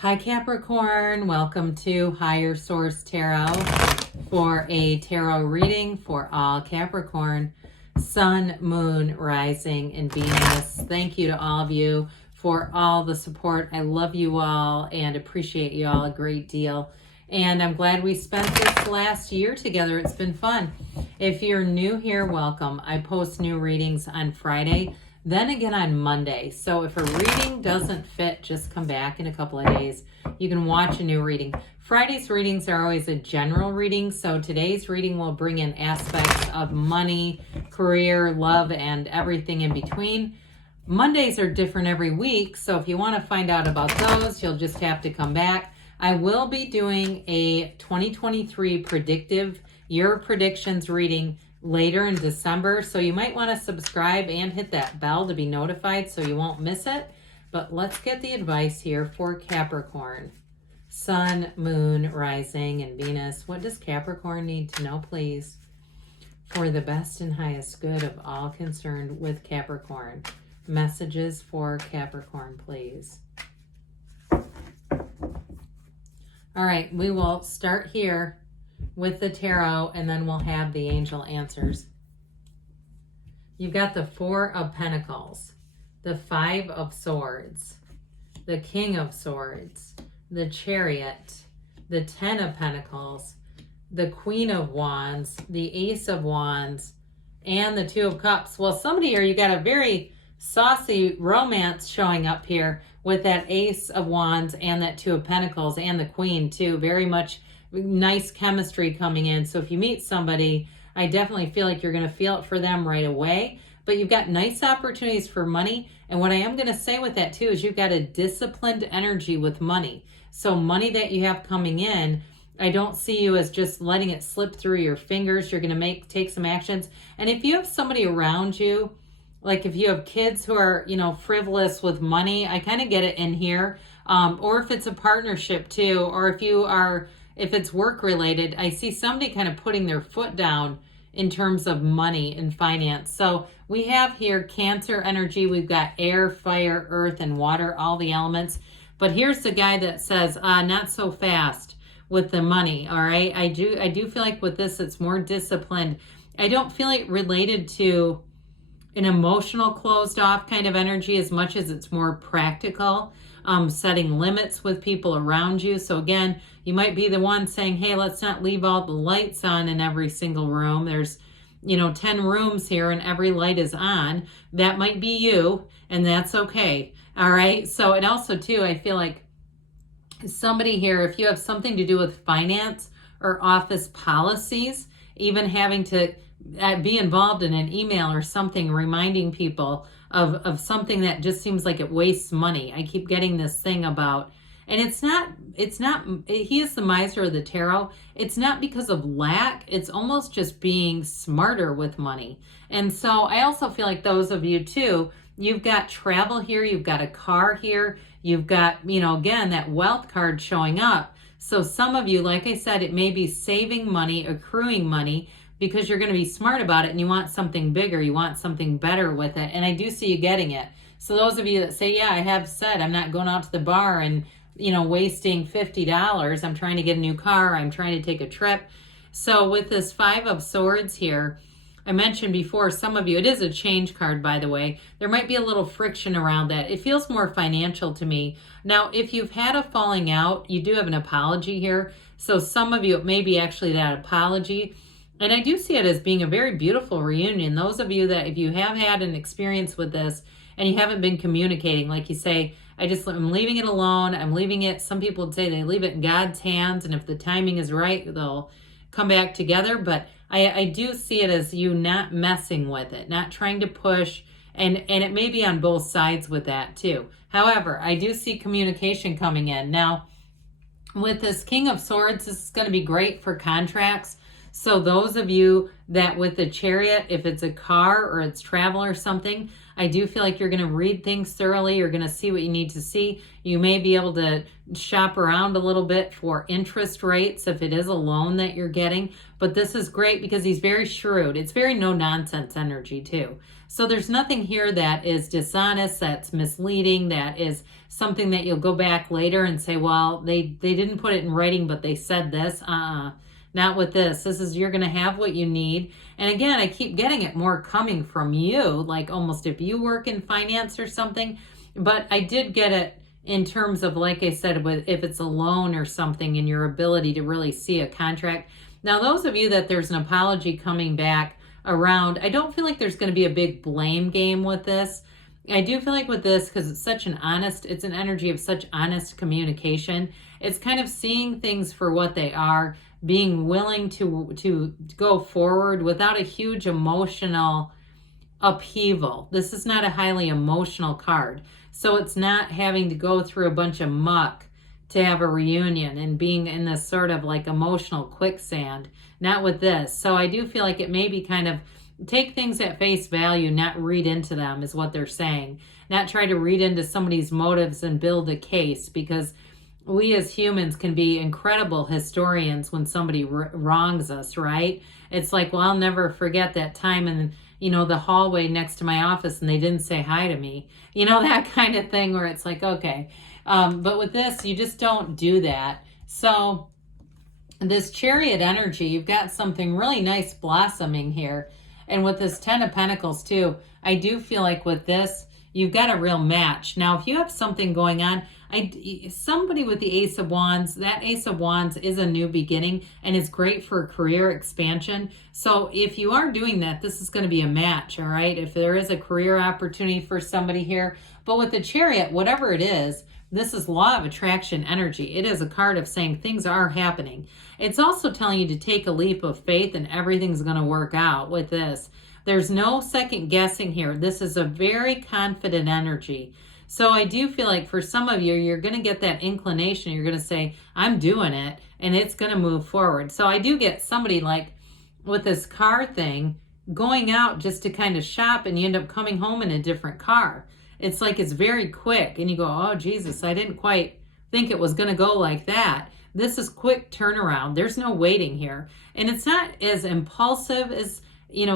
Hi Capricorn, welcome to Higher Source Tarot for a tarot reading for all Capricorn, Sun, Moon, Rising, and Venus. Thank you to all of you for all the support. I love you all and appreciate you all a great deal. And I'm glad we spent this last year together. It's been fun. If you're new here, welcome. I post new readings on Friday, then again on Monday. So if a reading doesn't fit, just come back in a couple of days. You can watch a new reading. Friday's readings are always a general reading, so today's reading will bring in aspects of money, career, love, and everything in between. Mondays are different every week, so if you want to find out about those, you'll just have to come back. I will be doing a 2023 predictive year predictions reading later in December, so you might want to subscribe and hit that bell to be notified so you won't miss it. But let's get the advice here for Capricorn. Sun, Moon, Rising, and Venus. What does Capricorn need to know, please? For the best and highest good of all concerned with Capricorn. Messages for Capricorn, please. All right, we will start here with the tarot, and then we'll have the angel answers. You've got the Four of Pentacles, the Five of Swords, the King of Swords, the Chariot, the Ten of Pentacles, the Queen of Wands, the Ace of Wands, and the Two of Cups. Well, somebody here, you got a very saucy romance showing up here with that Ace of Wands and that Two of Pentacles and the Queen too. Very much nice chemistry coming in. So if you meet somebody, I definitely feel like you're going to feel it for them right away. But you've got nice opportunities for money. And what I am going to say with that too is you've got a disciplined energy with money. So money that you have coming in, I don't see you as just letting it slip through your fingers. You're going to take some actions. And if you have somebody around you, like if you have kids who are, frivolous with money, I kind of get it in here. Or if it's a partnership too, or if it's work related, I see somebody kind of putting their foot down in terms of money and finance. So we have here Cancer energy. We've got air, fire, earth, and water, all the elements. But here's the guy that says, not so fast with the money. All right. I do feel like with this, it's more disciplined. I don't feel like related to an emotional closed off kind of energy as much as it's more practical, setting limits with people around you. So again, you might be the one saying, hey, let's not leave all the lights on in every single room. There's 10 rooms here and every light is on. That might be you, and that's okay. All right. So, and also too, I feel like somebody here, if you have something to do with finance or office policies, even having to be involved in an email or something reminding people of something that just seems like it wastes money. I keep getting this thing about, and it's not, he is the miser of the tarot. It's not because of lack. It's almost just being smarter with money. And so I also feel like those of you too, you've got travel here. You've got a car here. You've got, again, that wealth card showing up. So some of you, like I said, it may be saving money, accruing money, because you're going to be smart about it and you want something bigger, you want something better with it. And I do see you getting it. So those of you that say, yeah, I have said I'm not going out to the bar and, wasting $50. I'm trying to get a new car. I'm trying to take a trip. So with this Five of Swords here, I mentioned before, some of you, it is a change card, by the way. There might be a little friction around that. It feels more financial to me. Now, if you've had a falling out, you do have an apology here. So some of you, it may be actually that apology. And I do see it as being a very beautiful reunion. Those of you that, if you have had an experience with this and you haven't been communicating, like you say, I'm leaving it alone. I'm leaving it. Some people would say they leave it in God's hands. And if the timing is right, they'll come back together. But I do see it as you not messing with it, not trying to push. And it may be on both sides with that too. However, I do see communication coming in. Now, with this King of Swords, this is going to be great for contracts. So those of you that with the Chariot, if it's a car or it's travel or something, I do feel like you're going to read things thoroughly. You're going to see what you need to see. You may be able to shop around a little bit for interest rates if it is a loan that you're getting. But this is great because he's very shrewd. It's very no-nonsense energy too. So there's nothing here that is dishonest, that's misleading, that is something that you'll go back later and say, well, they didn't put it in writing, but they said this. Not with this. This is, you're going to have what you need. And again, I keep getting it more coming from you, like almost if you work in finance or something. But I did get it in terms of, like I said, with if it's a loan or something and your ability to really see a contract. Now, those of you that there's an apology coming back around, I don't feel like there's going to be a big blame game with this. I do feel like with this, because it's such it's an energy of such honest communication. It's kind of seeing things for what they are, being willing to go forward without a huge emotional upheaval. This is not a highly emotional card. So it's not having to go through a bunch of muck to have a reunion and being in this sort of like emotional quicksand. Not with this. So I do feel like it may be kind of take things at face value, not read into them is what they're saying. Not try to read into somebody's motives and build a case, because we as humans can be incredible historians when somebody wrongs us, right? It's like, well, I'll never forget that time in, the hallway next to my office and they didn't say hi to me. That kind of thing where it's like, okay. But with this, you just don't do that. So this Chariot energy, you've got something really nice blossoming here. And with this 10 of Pentacles too, I do feel like with this, you've got a real match. Now, if you have something going on, somebody with the Ace of Wands, that Ace of Wands is a new beginning and it's great for career expansion. So if you are doing that, this is going to be a match, all right? If there is a career opportunity for somebody here. But with the Chariot, whatever it is, this is law of attraction energy. It is a card of saying things are happening. It's also telling you to take a leap of faith and everything's going to work out with this. There's no second guessing here. This is a very confident energy. So I do feel like for some of you, you're going to get that inclination. You're going to say, I'm doing it, and it's going to move forward. So I do get somebody like with this car thing going out just to kind of shop, and you end up coming home in a different car. It's like it's very quick, and you go, oh, Jesus, I didn't quite think it was going to go like that. This is quick turnaround. There's no waiting here. And it's not as impulsive as,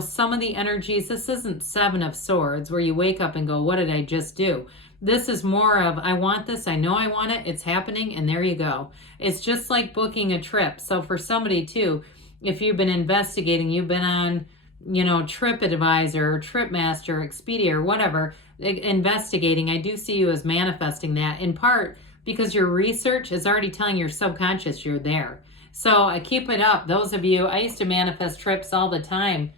some of the energies. This isn't Seven of Swords where you wake up and go, what did I just do? This is more of, I want this, I know I want it, it's happening, and there you go. It's just like booking a trip. So for somebody too, if you've been investigating, you've been on, TripAdvisor, or TripMaster, Expedia, or whatever, investigating, I do see you as manifesting that in part because your research is already telling your subconscious you're there. So I keep it up. Those of you, I used to manifest trips all the time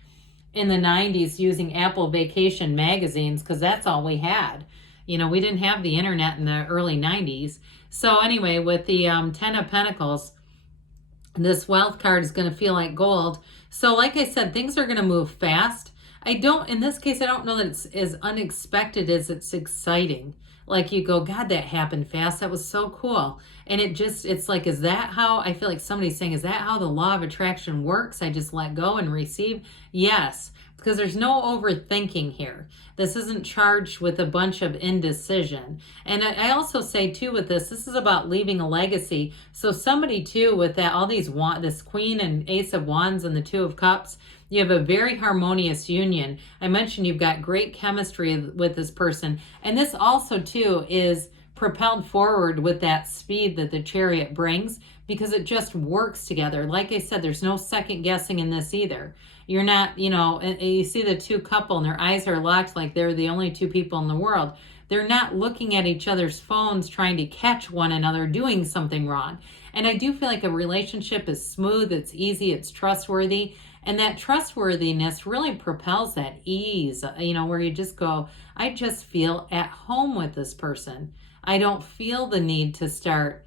in the 90s using Apple Vacation magazines because that's all we had. We didn't have the internet in the early 90s. So anyway, with the 10 of Pentacles, this wealth card is going to feel like gold. So like I said, things are going to move fast. In this case, I don't know that it's as unexpected as it's exciting. Like you go, God, that happened fast. That was so cool. And it's like, is that how, I feel like somebody's saying, is that how the law of attraction works? I just let go and receive? Yes, because there's no overthinking here. This isn't charged with a bunch of indecision. And I also say too with this is about leaving a legacy. So somebody too with that, all these, this Queen and Ace of Wands and the Two of Cups, you have a very harmonious union. I mentioned you've got great chemistry with this person. And this also too is propelled forward with that speed that the Chariot brings because it just works together. Like I said, there's no second guessing in this either. You're not, and you see the two couple and their eyes are locked like they're the only two people in the world. They're not looking at each other's phones trying to catch one another doing something wrong. And I do feel like a relationship is smooth, it's easy, it's trustworthy. And that trustworthiness really propels that ease, where you just go, I just feel at home with this person. I don't feel the need to start,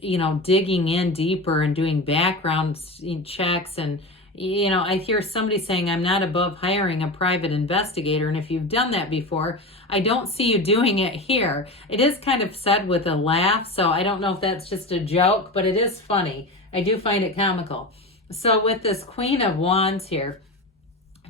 digging in deeper and doing background checks. And, I hear somebody saying, I'm not above hiring a private investigator. And if you've done that before, I don't see you doing it here. It is kind of said with a laugh. So I don't know if that's just a joke, but it is funny. I do find it comical. So with this Queen of Wands here,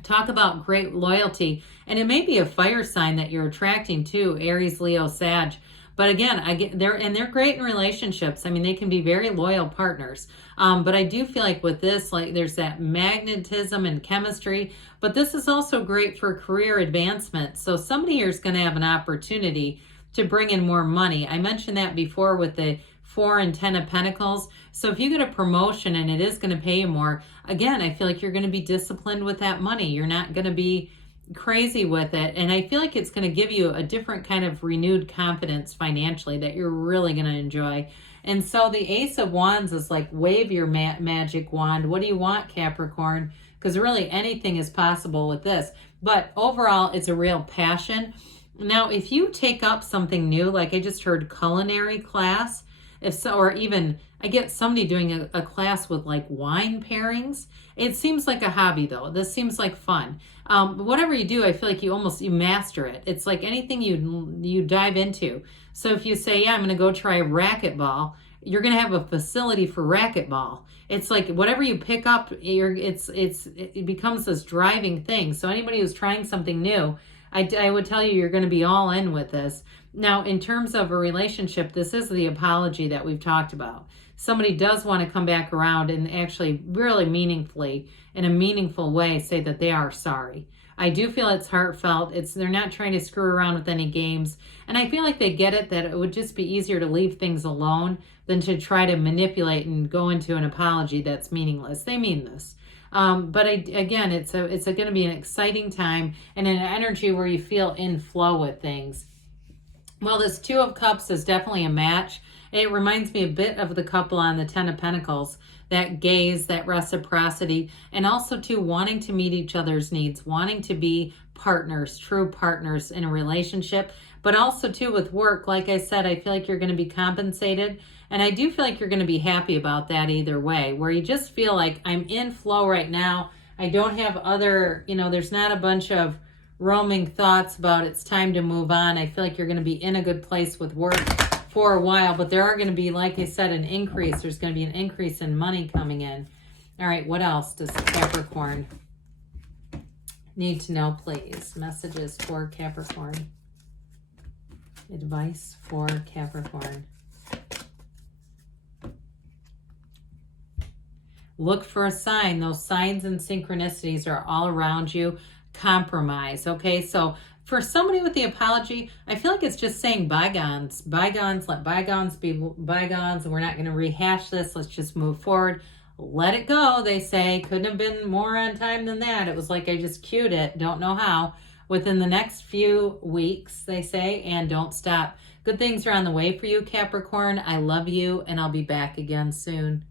Talk about great loyalty. And it may be a fire sign that you're attracting too, Aries, Leo, Sag. But again, they're great in relationships. I mean, they can be very loyal partners. But I do feel like with this, like there's that magnetism and chemistry. But this is also great for career advancement. So somebody here is going to have an opportunity to bring in more money. I mentioned that before with the 4 and 10 of Pentacles. So if you get a promotion and it is going to pay you more, again, I feel like you're going to be disciplined with that money. You're not going to be crazy with it. And I feel like it's going to give you a different kind of renewed confidence financially that you're really going to enjoy. And so the Ace of Wands is like, wave your magic wand. What do you want, Capricorn? Because really anything is possible with this. But overall, it's a real passion. Now, if you take up something new, like I just heard culinary class, if so, or even I get somebody doing a class with like wine pairings. It seems like a hobby though. This seems like fun. Whatever you do, I feel like you master it. It's like anything you dive into. So if you say, yeah, I'm going to go try racquetball, you're going to have a facility for racquetball. It's like whatever you pick up, it becomes this driving thing. So anybody who's trying something new, I would tell you, you're going to be all in with this. Now, in terms of a relationship, this is the apology that we've talked about. Somebody does want to come back around and actually really meaningfully, in a meaningful way, say that they are sorry. I do feel it's heartfelt. They're not trying to screw around with any games. And I feel like they get it, that it would just be easier to leave things alone than to try to manipulate and go into an apology that's meaningless. They mean this. But again, it's going to be an exciting time and an energy where you feel in flow with things. Well, this 2 of Cups is definitely a match. It reminds me a bit of the couple on the 10 of Pentacles, that gaze, that reciprocity, and also too wanting to meet each other's needs, wanting to be partners, true partners in a relationship, but also too with work. Like I said, I feel like you're going to be compensated, and I do feel like you're going to be happy about that either way, where you just feel like I'm in flow right now. I don't have other, there's not a bunch of roaming thoughts about it's time to move on. I feel like you're going to be in a good place with work for a while, but there are going to be, like I said, an increase. There's going to be an increase in money coming in. All right, what else does Capricorn need to know, please? Messages for Capricorn. Advice for Capricorn. Look for a sign. Those signs and synchronicities are all around you. Compromise, okay? So for somebody with the apology, I feel like it's just saying bygones. Bygones, let bygones be bygones, and we're not going to rehash this. Let's just move forward. Let it go, they say. Couldn't have been more on time than that. It was like I just cued it. Don't know how. Within the next few weeks, they say, and don't stop. Good things are on the way for you, Capricorn. I love you, and I'll be back again soon.